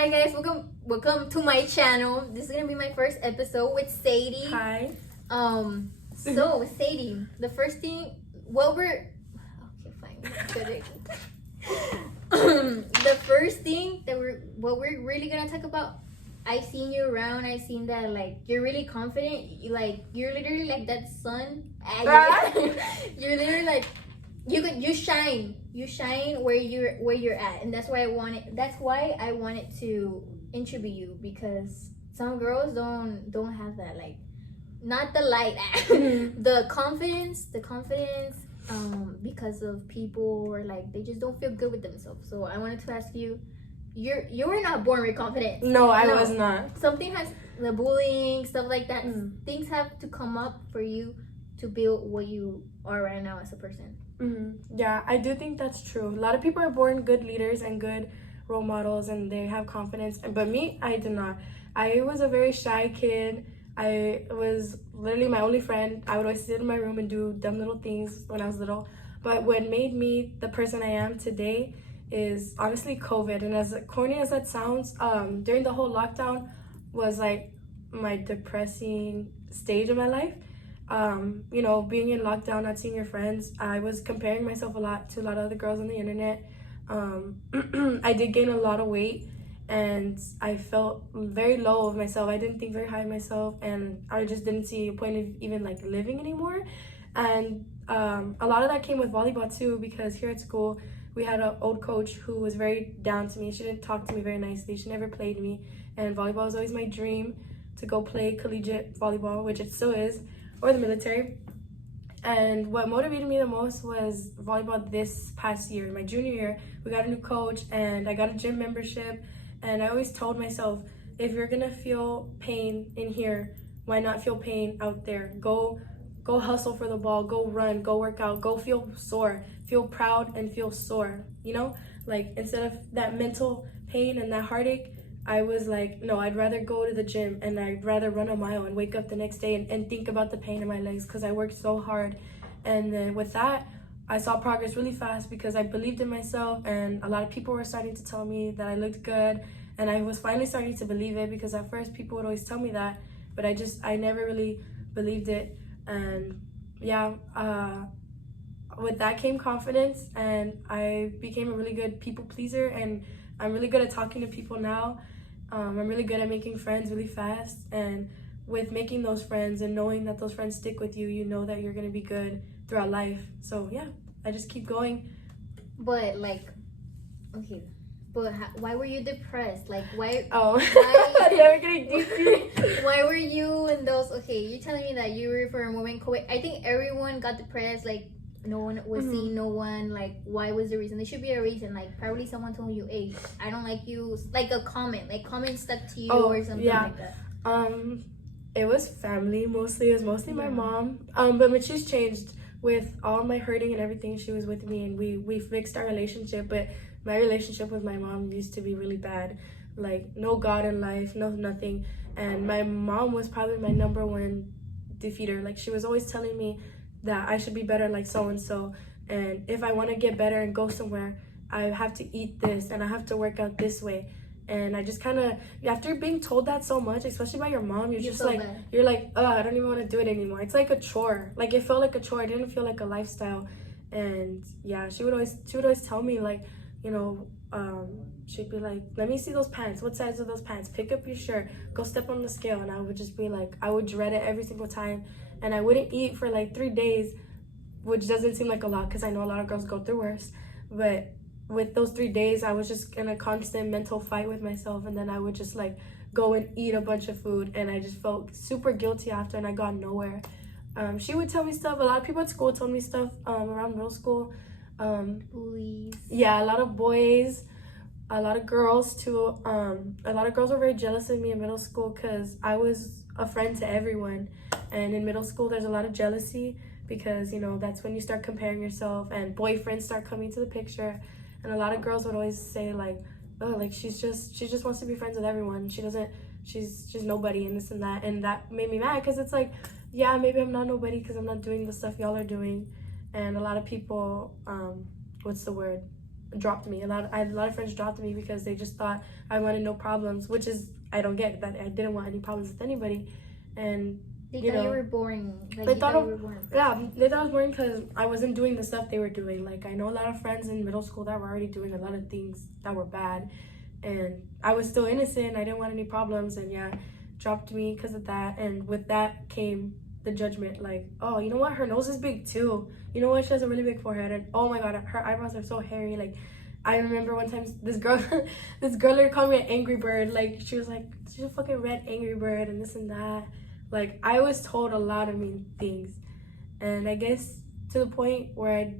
Hi guys, welcome to my channel. This is gonna be my first episode with Sadie. Hi. So Sadie, the first thing, okay, fine. The first thing that we're really gonna talk about. I seen you around. I seen that like you're really confident. You're literally like that sun. You're literally like you shine. You shine where you're at, and that's why I wanted to interview you, because some girls don't have that, like, not the light, the confidence because of people, or like they just don't feel good with themselves. So I wanted to ask you, you were not born with confidence. No, I was not. Something has, the bullying, stuff like that. Things have to come up for you to build what you are right now as a person. Yeah, I do think that's true. A lot of people are born good leaders and good role models, and they have confidence. But me, I did not. I was a very shy kid. I was literally my only friend. I would always sit in my room and do dumb little things when I was little. But what made me the person I am today is honestly COVID. And as corny as that sounds, during the whole lockdown was like my depressing stage of my life. Being in lockdown, not seeing your friends, I was comparing myself a lot to a lot of other girls on the internet. I did gain a lot of weight, and I felt very low of myself. I didn't think very high of myself, and I just didn't see a point of even like living anymore. And a lot of that came with volleyball too, because here at school we had an old coach who was very down to me. She didn't talk to me very nicely. She never played me, and volleyball was always my dream, to go play collegiate volleyball, which it still is, or the military. And what motivated me the most was volleyball this past year. My junior year, we got a new coach, and I got a gym membership. And I always told myself, if you're gonna feel pain in here, why not feel pain out there? Go hustle for the ball, go run, go work out, go feel sore, feel proud and feel sore, Like, instead of that mental pain and that heartache, I was like, no, I'd rather go to the gym, and I'd rather run a mile and wake up the next day and think about the pain in my legs, because I worked so hard. And then with that, I saw progress really fast, because I believed in myself, and a lot of people were starting to tell me that I looked good, and I was finally starting to believe it, because at first people would always tell me that, but I never really believed it. And yeah, with that came confidence, and I became a really good people pleaser, and I'm really good at talking to people now. I'm really good at making friends really fast, and with making those friends and knowing that those friends stick with you, you know that you're gonna be good throughout life. So yeah, I just keep going. But like, okay, but why were you depressed? Like, why? Never getting deep. Why were you in those? Okay, you're telling me that you were for a moment COVID. I think everyone got depressed. Like, no one was seeing no one. Like, why was the reason? There should be a reason. Like, probably someone told you, hey, I don't like you. Like a comment stuck to you, or something like that. It was family mostly. It was mostly my mom. But when she's changed, with all my hurting and everything, she was with me, and we fixed our relationship. But my relationship with my mom used to be really bad. Like, no God in life, no nothing. And my mom was probably my number one defeater. Like, she was always telling me that I should be better like so-and-so, and if I want to get better and go somewhere, I have to eat this, and I have to work out this way. And I just kind of, after being told that so much, especially by your mom, you're just like, you're like, oh, I don't even want to do it anymore. It's like a chore. Like, it felt like a chore. It didn't feel like a lifestyle. And yeah, she would always tell me, like, she'd be like, let me see those pants. What size are those pants? Pick up your shirt. Go step on the scale. And I would just be like, I would dread it every single time. And I wouldn't eat for like 3 days, which doesn't seem like a lot, because I know a lot of girls go through worse. But with those 3 days, I was just in a constant mental fight with myself. And then I would just like go and eat a bunch of food. And I just felt super guilty after, and I got nowhere. She would tell me stuff. A lot of people at school told me stuff around middle school. Bullies. Yeah, a lot of boys. A lot of girls too. A lot of girls were very jealous of me in middle school, because I was a friend to everyone. And in middle school, there's a lot of jealousy, because that's when you start comparing yourself, and boyfriends start coming to the picture. And a lot of girls would always say like, oh, like she just wants to be friends with everyone. She's nobody, and this and that. And that made me mad, because it's like, yeah, maybe I'm not nobody because I'm not doing the stuff y'all are doing. And a lot of people, what's the word? dropped me. I had a lot of friends dropped me because they just thought I wanted no problems, which is, I don't get that. I didn't want any problems with anybody. And they thought you were boring. Like, they you thought you were boring. yeah, they thought I was boring because I wasn't doing the stuff they were doing. Like, I know a lot of friends in middle school that were already doing a lot of things that were bad, and I was still innocent. I didn't want any problems, and yeah, dropped me because of that. And with that came the judgment, like, oh, you know what, her nose is big too, you know what, she has a really big forehead, and oh my god, her eyebrows are so hairy. Like, I remember one time this girl literally called me an angry bird. Like, she was like, she's a fucking red angry bird and this and that. Like, I was told a lot of mean things, and I guess to the point where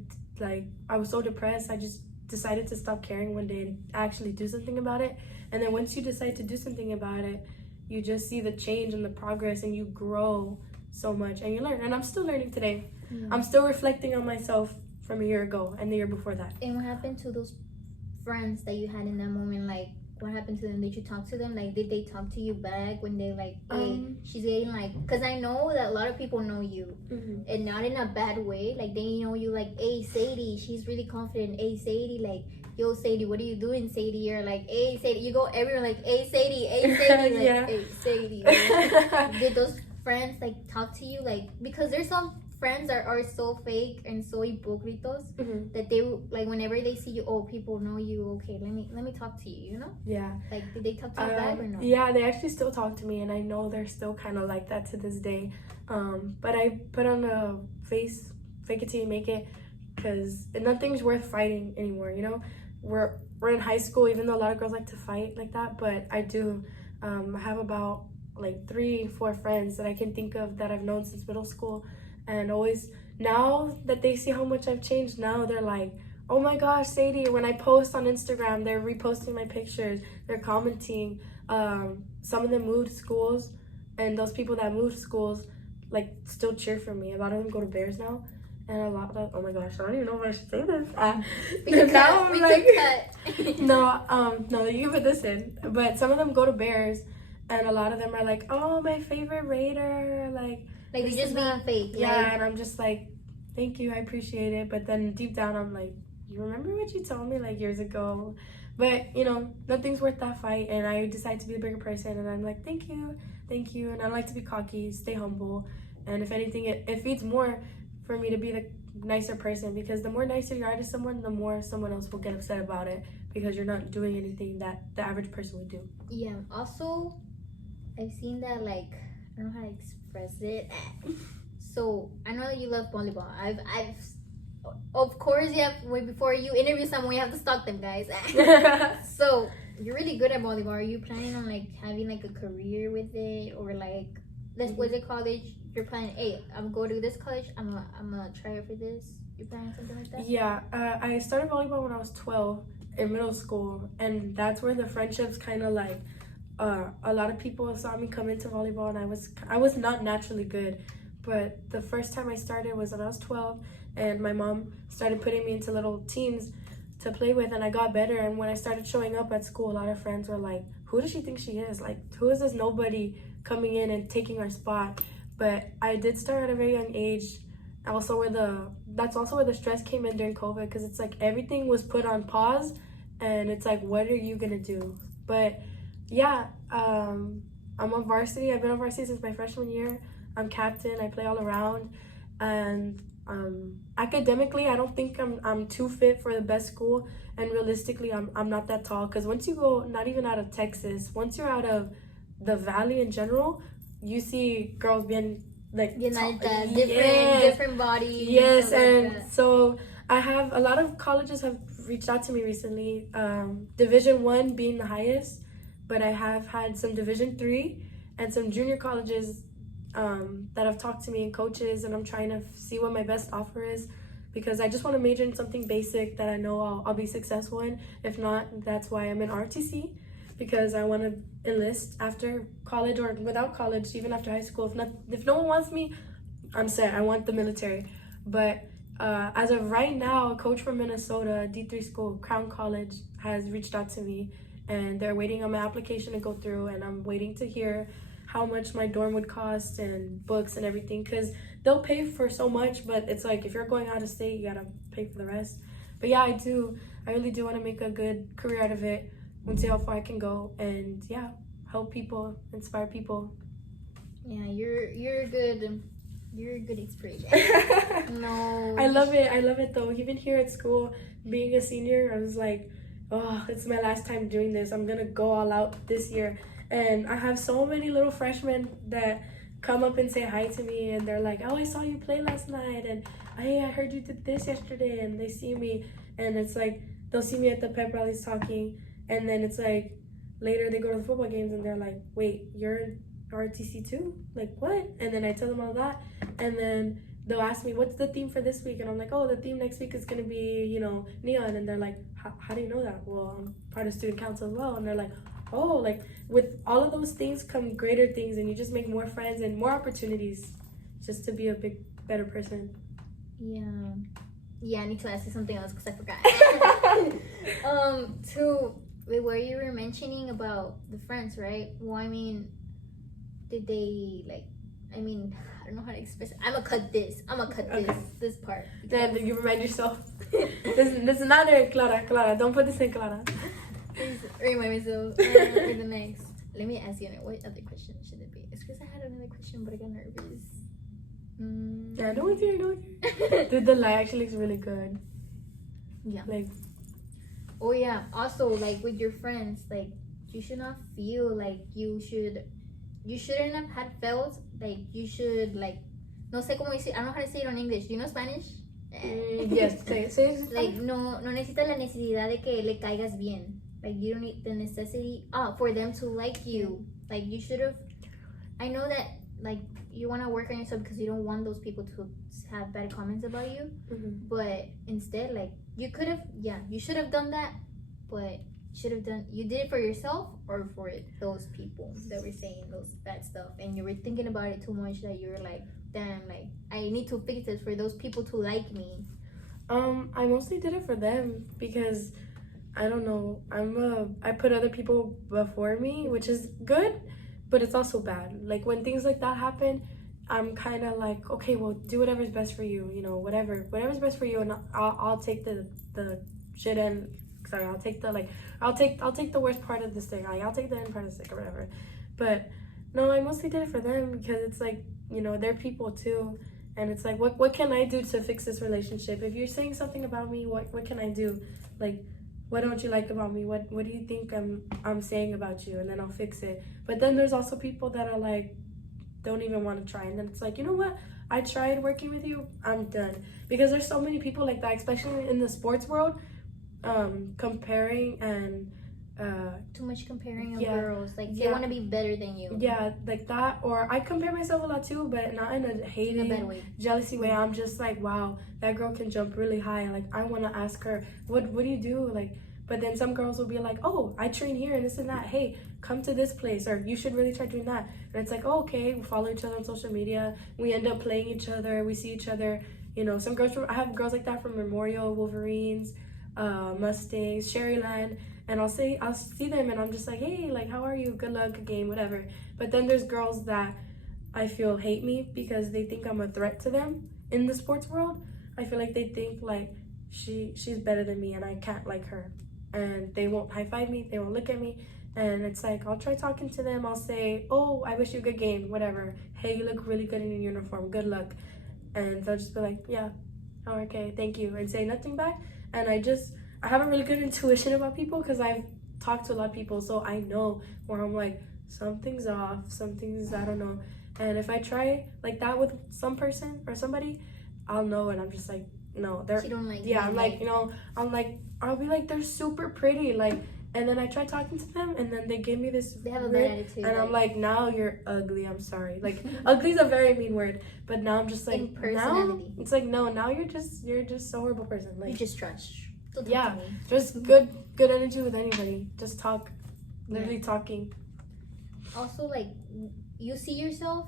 I was so depressed, I just decided to stop caring one day and actually do something about it. And then once you decide to do something about it, you just see the change and the progress, and you grow so much, and you learn. And I'm still learning today. I'm still reflecting on myself from a year ago and the year before that. And what happened to those friends that you had in that moment? Like, what happened to them? Did you talk to them? Like, did they talk to you back when they like, hey, she's getting like, because I know that a lot of people know you, and not in a bad way. Like, they know you like, hey, Sadie, she's really confident. Hey, Sadie, like, yo, Sadie, what are you doing, Sadie? Or like, hey, Sadie, you go everywhere like, hey, Sadie, hey, Sadie, like, yeah. hey, Sadie. Like, did those friends like talk to you? Like, because there's some friends are so fake and so hypocritos that they like, whenever they see you, oh, people know you, okay, let me talk to you, you know? Yeah. Like, did they talk to you back or no? Yeah, they actually still talk to me, and I know they're still kind of like that to this day. But I put on a face, fake it till you make it, because nothing's worth fighting anymore, you know? We're in high school, even though a lot of girls like to fight like that, but I do. I have about like 3-4 friends that I can think of that I've known since middle school, and always, now that they see how much I've changed, now they're like, oh my gosh, Sadie, when I post on Instagram, they're reposting my pictures, they're commenting. Some of them moved schools, and those people that moved schools like still cheer for me. A lot of them go to Bears now, and a lot of, oh my gosh, I don't even know if I should say this. We can cut. No, you can put this in. But some of them go to Bears, and a lot of them are like, oh, my favorite Raider, like they just being fake. Yeah, like, and I'm just like, thank you, I appreciate it. But then deep down, I'm like, you remember what you told me like years ago? But you know, nothing's worth that fight, and I decide to be a bigger person, and I'm like, thank you, and I like to be cocky, stay humble, and if anything, it feeds more for me to be the nicer person, because the more nicer you are to someone, the more someone else will get upset about it, because you're not doing anything that the average person would do. Yeah. Also, I've seen that, like, I don't know how to express it. So I know that you love volleyball. I've of course, you have, way before you interview someone, you have to stalk them, guys. So you're really good at volleyball. Are you planning on like having like a career with it, or like, this was it college? You're planning, hey, I'm going to this college, I'm gonna try it for this. You're planning something like that? Yeah, I started volleyball when I was 12 in middle school, and that's where the friendships kind of like, a lot of people saw me come into volleyball, and I was not naturally good, but the first time I started was when I was 12, and my mom started putting me into little teams to play with, and I got better. And when I started showing up at school, a lot of friends were like, who does she think she is? Like, who is this nobody coming in and taking our spot? But I did start at a very young age. That's also where the stress came in during COVID, because it's like everything was put on pause, and it's like, what are you gonna do? But yeah, I'm on varsity. I've been on varsity since my freshman year. I'm captain. I play all around, and academically, I don't think I'm too fit for the best school, and realistically, I'm not that tall. Because once you go, not even out of Texas, once you're out of the valley in general, you see girls being like, different bodies. Yes, and like, so I have a lot of colleges have reached out to me recently. Division 1 being the highest, but I have had some Division 3 and some junior colleges that have talked to me, and coaches, and I'm trying to see what my best offer is, because I just want to major in something basic that I know I'll be successful in. If not, that's why I'm in RTC, because I want to enlist after college, or without college, even after high school. If no one wants me, I'm set. I want the military. But as of right now, a coach from Minnesota, D3 school, Crown College, has reached out to me, and they're waiting on my application to go through, and I'm waiting to hear how much my dorm would cost and books and everything, because they'll pay for so much, but it's like, if you're going out of state, you gotta pay for the rest. But yeah, I do. I really do want to make a good career out of it and see how far I can go, and yeah, help people, inspire people. Yeah, you're good. You're a good inspiration. No. I love it though. Even here at school, being a senior, I was like, oh, it's my last time doing this. I'm gonna go all out this year. And I have so many little freshmen that come up and say hi to me, and they're like, oh, I saw you play last night, and hey, I heard you did this yesterday, and they see me, and it's like they'll see me at the pep rallies talking, and then it's like later they go to the football games and they're like, wait, you're in RTC too? Like what? And then I tell them all that, and then they'll ask me, what's the theme for this week? And I'm like, oh, the theme next week is gonna be, neon. And they're like, how do you know that? Well, I'm part of student council as well. And they're like, oh, like with all of those things come greater things, and you just make more friends and more opportunities just to be a better person. Yeah, I need to ask you something else because I forgot. Where you were mentioning about the friends, right? Well, I mean, did they I don't know how to express it. I'm gonna cut this this part. Then you remind yourself. this is not a Clara, don't put this in Clara. Please remind myself for the next. Let me ask you, what other question should it be? It's because I had another question, but I got nervous. Yeah, don't worry. Dude, the light actually looks really good. Yeah. Oh yeah. Also, with your friends, you should not feel like you shouldn't have had felt you should no sé cómo decir. I don't know how to say it in English. Do you know Spanish? Yes. Say. No necesitas la necesidad de que le caigas bien. You don't need the necessity for them to like you. You should have. I know that you want to work on yourself because you don't want those people to have bad comments about you. Mm-hmm. But instead, you could have. Yeah, you should have done that. But you did it for yourself or for those people that were saying those bad stuff, and you were thinking about it too much that you were like, damn, I need to fix this for those people to like me. I mostly did it for them because I don't know, I put other people before me, which is good, but it's also bad. When things like that happen, I'm kind of like, okay, well, do whatever's best for you, whatever's best for you, and I'll take the shit and sorry, I'll take the worst part of the stick. I'll take the end part of the stick or whatever. But no, I mostly did it for them because it's they're people too, and it's what can I do to fix this relationship? If you're saying something about me, what can I do? What don't you like about me? What do you think I'm saying about you? And then I'll fix it. But then there's also people that are don't even want to try, and then it's you know what? I tried working with you. I'm done. Because there's so many people like that, especially in the sports world. Comparing and too much comparing of girls they want to be better than you, like that. Or I compare myself a lot too, but not in a hating, in a bad way, jealousy way. I'm just wow, that girl can jump really high, I want to ask her what do you do, but then some girls will be like, oh, I train here and this and that, hey, come to this place, or you should really try doing that. And it's oh, okay, we follow each other on social media, we end up playing each other, we see each other, some girls I have girls like that from Memorial, Wolverines, Mustangs, Sherryland, and I'll see them and I'm just hey, how are you, good luck, good game, whatever. But then there's girls that I feel hate me because they think I'm a threat to them in the sports world. I feel they think she's better than me and I can't like her, and they won't high-five me, they won't look at me, and it's I'll try talking to them, I'll say, oh, I wish you a good game, whatever, hey, you look really good in your uniform, good luck, and they'll just be yeah, oh, okay, thank you, and say nothing back. And I have a really good intuition about people because I've talked to a lot of people, so I know where I'm something's off, something's, I don't know. And if I try that with some person or somebody, I'll know, and I'm just no, they're, you don't like yeah, I'm I'll be they're super pretty, and then I try talking to them, and then they give me this they have a bad attitude, and I'm now you're ugly, I'm sorry, ugly is a very mean word, but now I'm just in personality. Now it's no, now you're just a horrible person, you just trash. Yeah, just good energy with anybody, just talk, literally talking. Also, you see yourself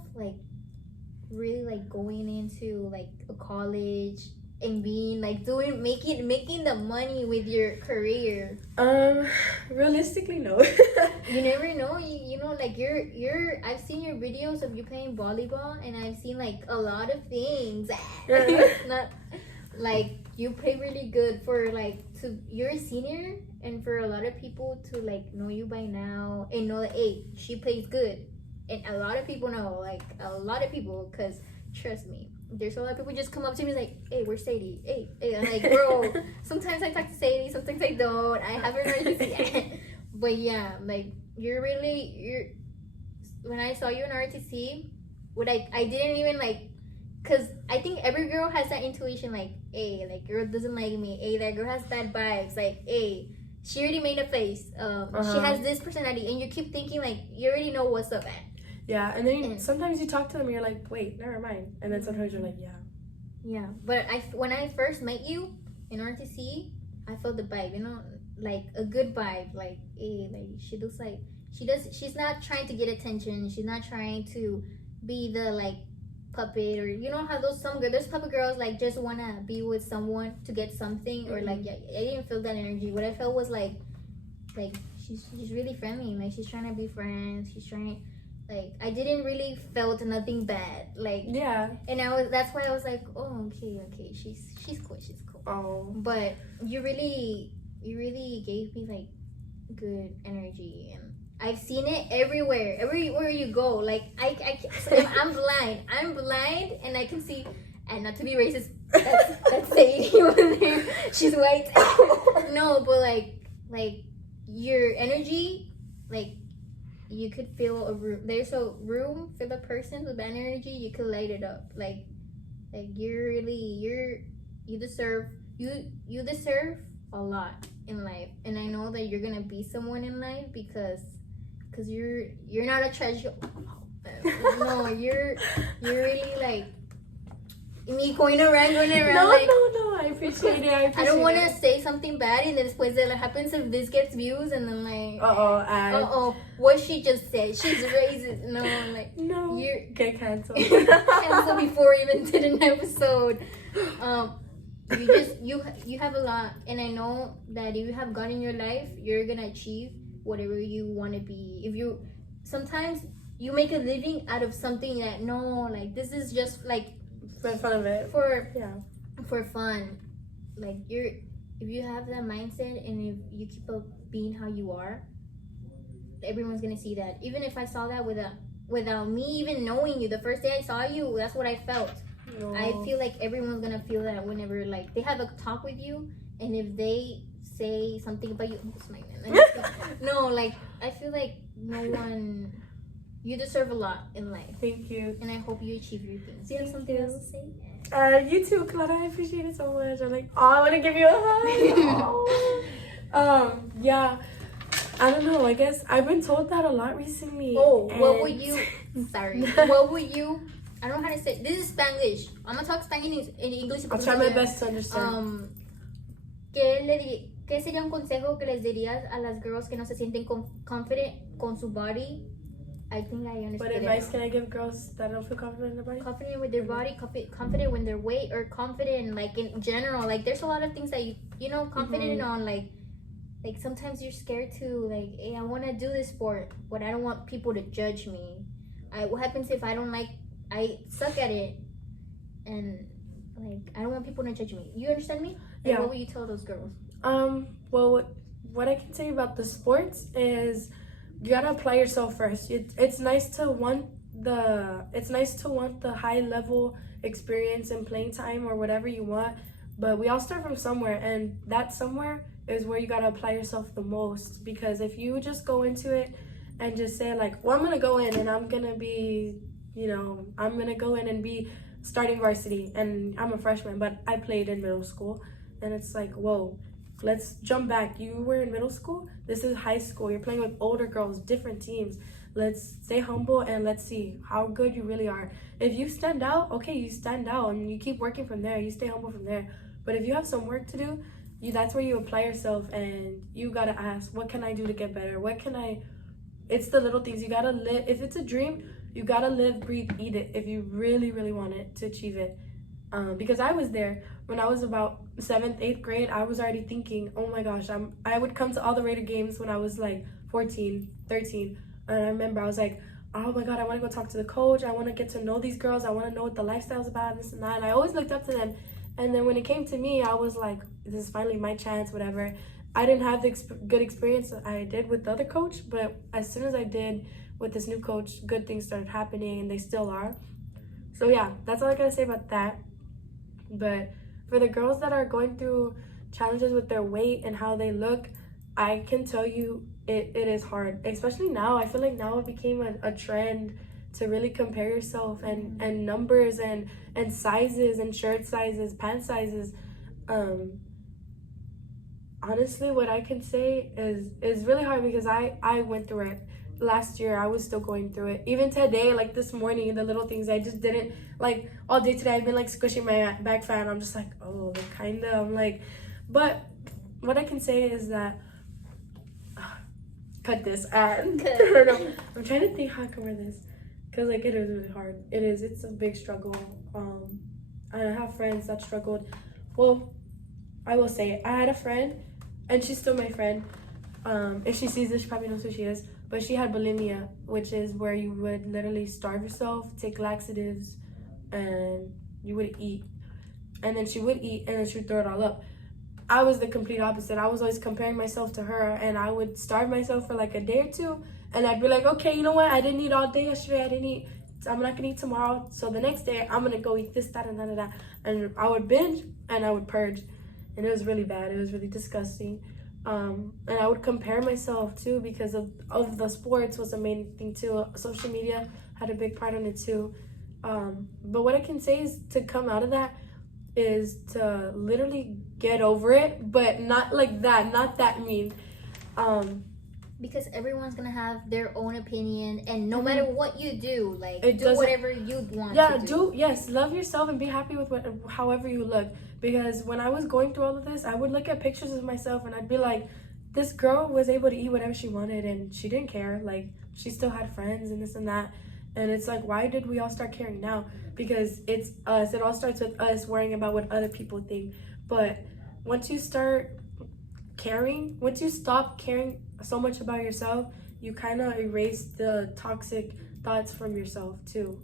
really going into a college and being making the money with your career? Realistically, no. You never know. You know, I've seen your videos of you playing volleyball, and I've seen a lot of things. Not you play really good for like to you're a senior, and for a lot of people to like know you by now and know that hey, she plays good, and a lot of people know, like a lot of people, because trust me, there's a lot of people just come up to me like, hey, where's Sadie? Hey, I'm like, bro. Sometimes I talk to Sadie, sometimes I don't. I haven't heard you yet, but yeah, like you're. When I saw you in RTC, what I didn't even like. Cause I think every girl has that intuition, like, hey, like girl doesn't like me. Hey, that girl has bad vibes. Like, hey, she already made a face. She has this personality, and you keep thinking like you already know what's up at. Yeah, and then sometimes you talk to them, and you're like, wait, never mind. And then sometimes you're like, yeah. Yeah, but when I first met you in RTC, I felt the vibe. You know, like a good vibe. Like, hey, like she looks like she's not trying to get attention. She's not trying to be the like puppet, or you know how there's puppet girls like just wanna be with someone to get something, or like, yeah, I didn't feel that energy. What I felt was like she's really friendly, like she's trying to be friends, she's trying, like I didn't really felt nothing bad, like, yeah, and that's why I was like, oh, okay, she's cool. Oh, but you really gave me like good energy, and I've seen it everywhere you go. Like I'm blind, and I can see. And not to be racist, that's Sadie over there. She's white. No, but like your energy, like you could feel a room. There's a room for the person with that energy. You could light it up. Like you deserve a lot in life, and I know that you're gonna be someone in life because you're not a treasure. No, you're really like me going around. No, like, no, I appreciate it. I don't want to say something bad, and then después de what happens if this gets views, and then like, what she just said, she's racist. No, like, no, you get canceled. Canceled before we even did an episode. You have a lot, and I know that if you have God in your life, you're gonna achieve whatever you want to be. If you sometimes you make a living out of something that like this is just like for fun of it, for fun. Like if you have that mindset, and if you keep up being how you are, everyone's gonna see that. Even if I saw that without me even knowing you, the first day I saw you, that's what I felt. No. I feel like everyone's gonna feel that whenever like they have a talk with you, and if they say something about you, no, like I feel like you deserve a lot in life. Thank you, and I hope you achieve your things. Do you have something else to say? You too, Clara. I appreciate it so much. I'm like, I want to give you a hug. Yeah, I don't know. I guess I've been told that a lot recently. What would you? Sorry. What would you? I don't know how to say. This is Spanglish. I'm gonna talk Spanish in English. I'll try my best to understand. ¿Qué sería un consejo que les dirías a las girls que no se sienten confident con su body? I think I understand. What advice can I give girls that don't feel confident in their body? Confident with their body, confident with their weight, or confident like in general. Like there's a lot of things that you know confident on. Like sometimes you're scared to like, hey, I want to do this sport, but I don't want people to judge me. What happens if I don't like? I suck at it, and like I don't want people to judge me. You understand me? Like, what would you tell those girls? Well, what I can say about the sports is you gotta apply yourself first. It's nice to want the high level experience and playing time or whatever you want, but we all start from somewhere, and that somewhere is where you gotta apply yourself the most. Because if you just go into it and just say like, well, I'm gonna go in and I'm gonna be, I'm gonna go in and be starting varsity, and I'm a freshman, but I played in middle school, and it's like, whoa. Let's jump back. You were in middle school. This is high school. You're playing with older girls, different teams. Let's stay humble and let's see how good you really are. If you stand out, okay, you stand out and you keep working from there. You stay humble from there. But if you have some work to do, that's where you apply yourself, and you gotta ask, what can I do to get better? It's the little things. You gotta live. If it's a dream, you gotta live, breathe, eat it. If you really, really want it to achieve it. Because I was there when I was about 7th, 8th grade. I was already thinking, oh my gosh, I would come to all the Raider games when I was like 14, 13. And I remember I was like, oh my God, I want to go talk to the coach. I want to get to know these girls. I want to know what the lifestyle's about, and this and that. And I always looked up to them. And then when it came to me, I was like, this is finally my chance, whatever. I didn't have the good experience I did with the other coach, but as soon as I did with this new coach, good things started happening, and they still are. So yeah, that's all I gotta say about that. But for the girls that are going through challenges with their weight and how they look, I can tell you it is hard. Especially now, I feel like now it became a trend to really compare yourself and numbers and sizes and shirt sizes, pant sizes. Honestly, what I can say is really hard because I went through it last year. I was still going through it. Even today, like this morning, the little things I just didn't like all day today. I've been like squishing my back fat. And I'm just like, oh, like kind of. I'm like, but what I can say is that cut this. I'm trying to think how I can wear this because like it is really hard. It is. It's a big struggle. I have friends that struggled. Well, I will say I had a friend, and she's still my friend. If she sees this, she probably knows who she is. But she had bulimia, which is where you would literally starve yourself, take laxatives, and you would eat. And then she would eat, and then she would throw it all up. I was the complete opposite. I was always comparing myself to her, and I would starve myself for like a day or two, and I'd be like, okay, you know what? I didn't eat all day yesterday. I didn't eat. I'm not gonna eat tomorrow. So the next day, I'm gonna go eat this, that, and that, and that. And I would binge, and I would purge. And it was really bad. It was really disgusting. And I would compare myself too because of the sports was the main thing too. Social media had a big part on it too. But what I can say is to come out of that is to literally get over it, but not like that, not that mean. Because everyone's gonna have their own opinion, and no matter what you do, like do whatever you want to do. Yes, love yourself and be happy with however you look. Because when I was going through all of this, I would look at pictures of myself and I'd be like, this girl was able to eat whatever she wanted and she didn't care. Like, she still had friends and this and that. And it's like, why did we all start caring now? Because it's us. It all starts with us worrying about what other people think. But once you start caring, once you stop caring so much about yourself, you kind of erase the toxic thoughts from yourself too.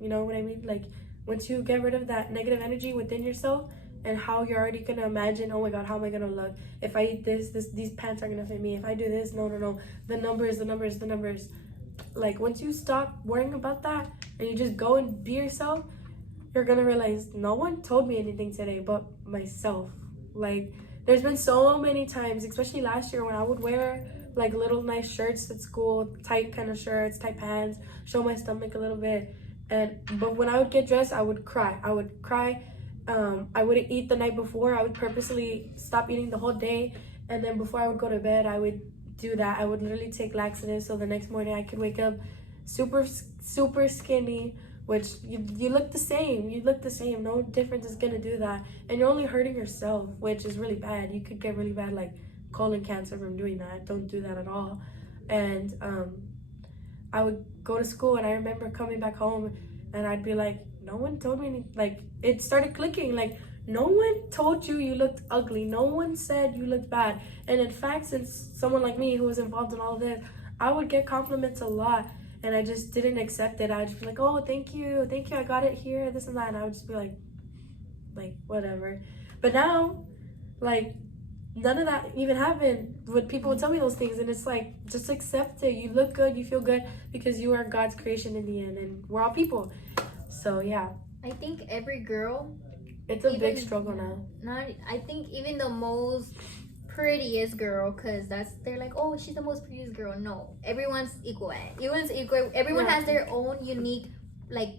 You know what I mean? Like, once you get rid of that negative energy within yourself, and how you're already gonna imagine, oh my god, how am I gonna look if I eat these pants are gonna fit me, if I do this, no, the numbers. Like, once you stop worrying about that and you just go and be yourself, you're gonna realize no one told me anything today but myself. Like, there's been so many times, especially last year, when I would wear like little nice shirts at school, tight kind of shirts, tight pants, show my stomach a little bit, but when I would get dressed, I would cry. I wouldn't eat the night before. I would purposely stop eating the whole day, and then before I would go to bed, I would do that. I would literally take laxatives so the next morning I could wake up super skinny, which you look the same. No difference is gonna do that, and you're only hurting yourself, which is really bad. You could get really bad like colon cancer from doing that. Don't do that at all. And I would go to school, and I remember coming back home, and I'd be like, no one told me anything. Like, it started clicking. Like, no one told you looked ugly. No one said you looked bad. And in fact, since someone like me who was involved in all of this, I would get compliments a lot, and I just didn't accept it. I would just be like, oh, thank you, I got it here, this and that. And I would just be like whatever. But now, like, none of that even happened when people would tell me those things, and it's like, just accept it. You look good, you feel good, because you are God's creation in the end, and we're all people. So yeah, I think every girl, it's a big struggle now. I think even the most prettiest girl, because they're like, oh, she's the most prettiest girl. No, everyone's equal. Everyone has their own unique like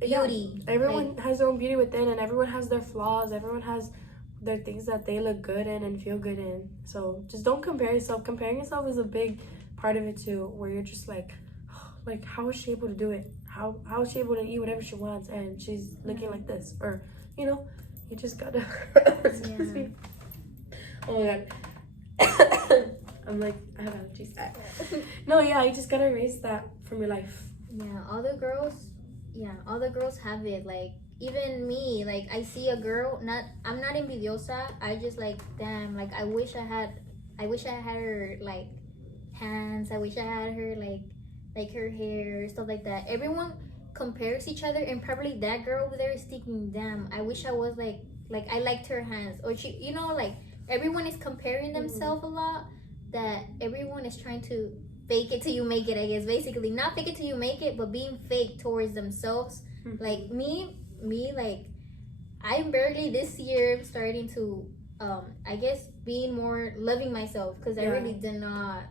beauty. Yeah. Everyone has their own beauty within, and everyone has their flaws. Everyone has their things that they look good in and feel good in. So just don't compare yourself. Comparing yourself is a big part of it too, where you're just like how is she able to do it? How is she able to eat whatever she wants and she's looking like this? Or, you just gotta excuse me. Oh my god. I'm like, I have allergies. No, yeah, you just gotta erase that from your life. Yeah, all the girls have it. Like, even me, like, I see a girl, I'm not envidiosa. I just like, damn, like, I wish I had her like hands. I wish I had her like her hair, stuff like that. Everyone compares each other, and probably that girl over there is thinking, damn, I wish I was like Like I liked her hands, or she, you know, like everyone is comparing themselves a lot. That everyone is trying to fake it till you make it. I guess basically not fake it till you make it, but being fake towards themselves. Like me, like I'm barely this year starting to, I guess being more loving myself because I really did not.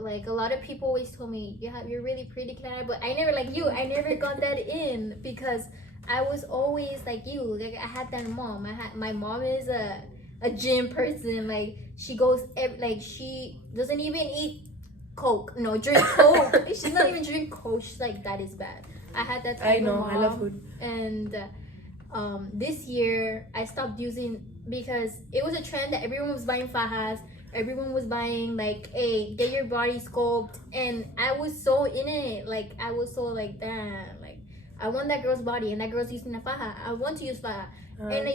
Like a lot of people always told me, yeah, you're really pretty, Clara, but I never, like you, I never got that in because I was always like you. Like I had that mom. My mom is a gym person. Like she goes, like she doesn't even eat Coke. No, drink Coke. She's not even drink Coke. She's like, that is bad. I had that type of mom. I love food. And this year I stopped using because it was a trend that everyone was buying fajas. Everyone was buying like, hey, get your body sculpt, and I was so in it. Like I was so like, damn, like I want that girl's body, and that girl's using a faja. I want to use faja, and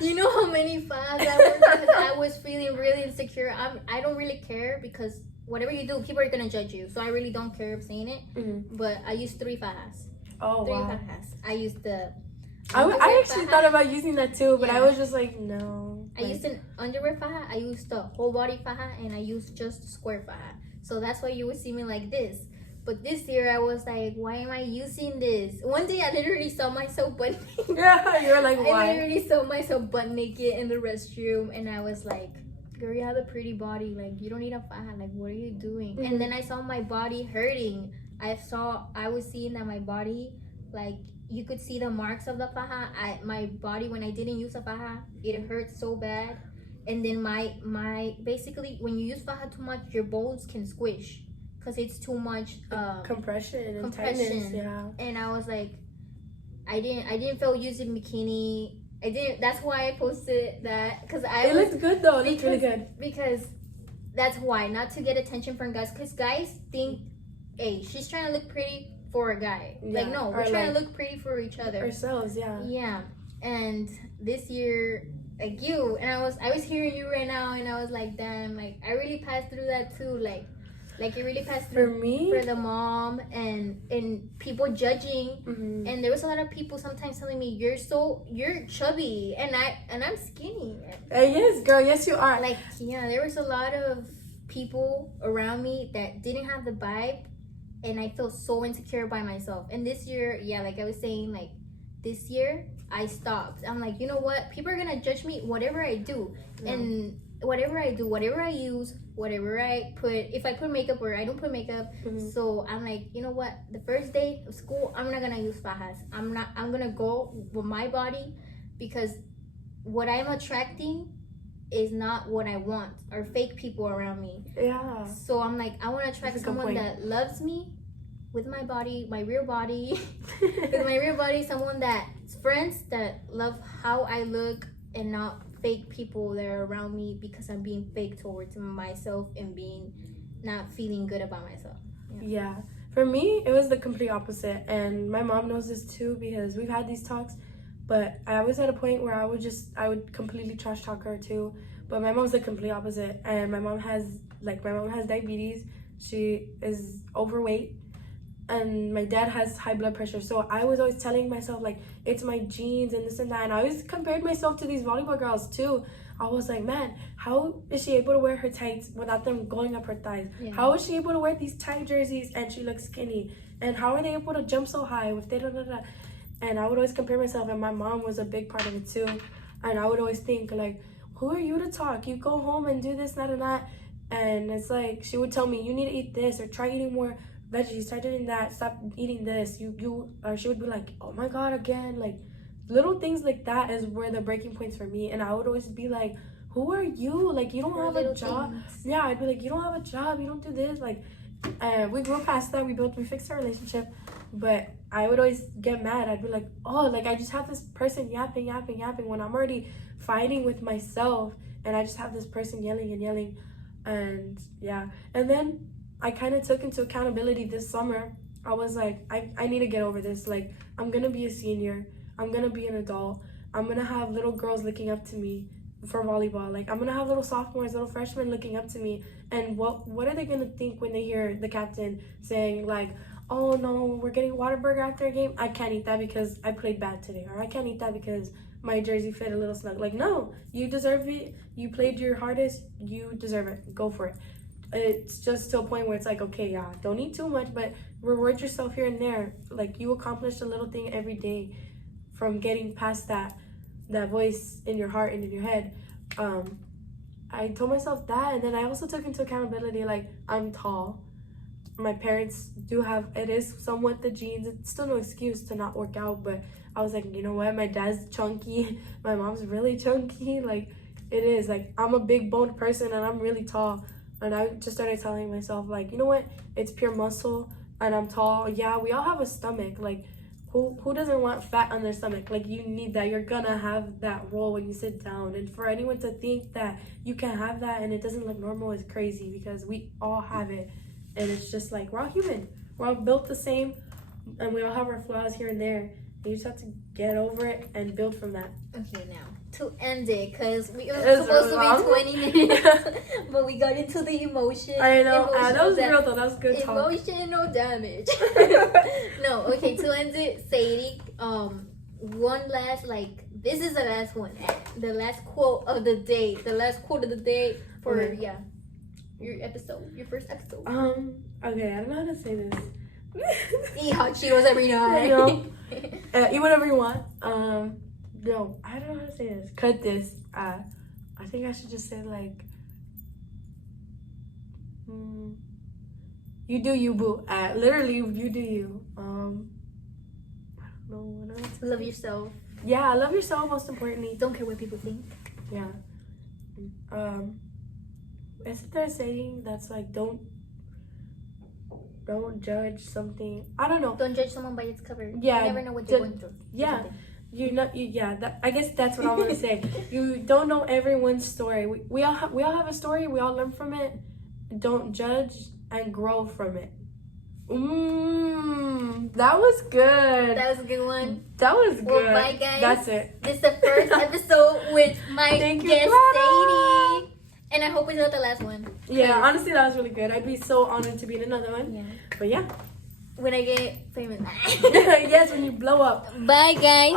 you know how many fajas I wore because I was feeling really insecure. I don't really care because whatever you do, people are gonna judge you. So I really don't care of saying it. But I used 3 fajas. Oh, three wow. fajas. I used the. I actually thought about using that too, but I was just like, no. I used an underwear faja, I used the whole body faja, and I used just square faja. So that's why you would see me like this. But this year I was like, why am I using this? One day I literally saw myself butt naked. Yeah, you were like, why? I literally saw myself butt naked in the restroom, and I was like, girl, you have a pretty body. Like, you don't need a faja. Like, what are you doing? And then I saw my body hurting. I was seeing that my body, like, you could see the marks of the faja. My body, when I didn't use a faja, it hurt so bad. And then my basically, when you use faja too much, your bones can squish because it's too much compression and tightness. Yeah. And I was like, I didn't feel using bikini. I didn't. That's why I posted that because it looked good though. It looked really good because that's why, not to get attention from guys, because guys think, hey, she's trying to look pretty for a guy. Yeah. Like, no, we're trying to look pretty for each other. Ourselves, yeah. Yeah. And this year, like you, and I was hearing you right now, and I was like, damn, like I really passed through that too. Like it really passed through for me, for the mom and people judging. And there was a lot of people sometimes telling me, you're chubby, and I'm skinny. Yes, girl, yes you are. Like, yeah, there was a lot of people around me that didn't have the vibe. And I felt so insecure by myself. And this year, yeah, like I was saying, like this year, I stopped. I'm like, you know what? People are gonna judge me whatever I do. Yeah. And whatever I do, whatever I use, whatever I put, if I put makeup or I don't put makeup. So I'm like, you know what? The first day of school, I'm not gonna use fajas. I'm gonna go with my body because what I'm attracting is not what I want, or fake people around me. Yeah. So I'm like, I want to attract someone that loves me with my body, my real body, with my real body. Someone that's friends that love how I look, and not fake people that are around me because I'm being fake towards myself and being not feeling good about myself. Yeah. For me, it was the complete opposite, and my mom knows this too because we've had these talks. But I was at a point where I would completely trash talk her too. But my mom's the complete opposite. And my mom has diabetes. She is overweight. And my dad has high blood pressure. So I was always telling myself, like, it's my genes and this and that. And I always compared myself to these volleyball girls too. I was like, man, how is she able to wear her tights without them going up her thighs? Yeah. How is she able to wear these tight jerseys and she looks skinny? And how are they able to jump so high with da-da-da-da? And I would always compare myself, and my mom was a big part of it too. And I would always think, like, who are you to talk? You go home and do this, that, and that. And it's like, she would tell me, you need to eat this, or try eating more veggies, try doing that, stop eating this. Or she would be like, oh my God, again. Like, little things like that is where the breaking points for me. And I would always be like, who are you? Like, you don't have a job. Yeah, I'd be like, you don't have a job, you don't do this. Like, we grew past that, we fixed our relationship. But I would always get mad. I'd be like, oh, like I just have this person yapping when I'm already fighting with myself, and I just have this person yelling. And yeah. And then I kind of took into accountability this summer. I was like, I need to get over this. Like, I'm gonna be a senior, I'm gonna be an adult, I'm gonna have little girls looking up to me, for volleyball. Like, I'm gonna have little sophomores, little freshmen looking up to me, and what are they gonna think when they hear the captain saying like, oh no, we're getting Whataburger after a game, I can't eat that because I played bad today, or I can't eat that because my jersey fit a little snug. Like, no, you deserve it. You played your hardest. You deserve it. Go for it. It's just to a point where it's like, okay, yeah, don't eat too much, but reward yourself here and there. Like, you accomplished a little thing every day from getting past that voice in your heart and in your head. I told myself that, and then I also took into accountability, like, I'm tall. My parents do have, it is somewhat the genes. It's still no excuse to not work out, but I was like, you know what, my dad's chunky, my mom's really chunky, like, it is, like, I'm a big boned person, and I'm really tall, and I just started telling myself, like, you know what, it's pure muscle, and I'm tall. Yeah, we all have a stomach, like, who doesn't want fat on their stomach? Like, you need that. You're gonna have that roll when you sit down, and for anyone to think that you can have that and it doesn't look normal is crazy, because we all have it, and it's just like, we're all human, we're all built the same, and we all have our flaws here and there. You just have to get over it and build from that. Okay, now to end it, because we were supposed to be 20 minutes, but we got into the emotion. I know, that was real though. That was good talk. Emotional damage. No, okay. To end it, Sadie. One last, like, this is the last one. The last quote of the day. The last quote of the day for your episode, your first episode. Okay, I don't know how to say this. Eat hot Cheetos every night. Eat whatever you want. No, I don't know how to say this. Cut this. I think I should just say, like, you do you, boo. Literally, you do you. I don't know what else. Love yourself. Yeah, love yourself most importantly. Don't care what people think. Yeah. Isn't there a saying that's like, don't judge something? I don't know. Don't judge someone by its cover. Yeah. You never know what they're going through. Yeah. I guess that's what I want to say. You don't know everyone's story. We all have a story. We all learn from it. Don't judge and grow from it. That was good. That was a good one. That was good. Well, bye guys. That's it. This is the first episode with my guest Sadie. And I hope it's not the last one. Yeah, honestly, that was really good. I'd be so honored to be in another one. Yeah. But yeah. When I get famous. Yes, when you blow up. Bye, guys.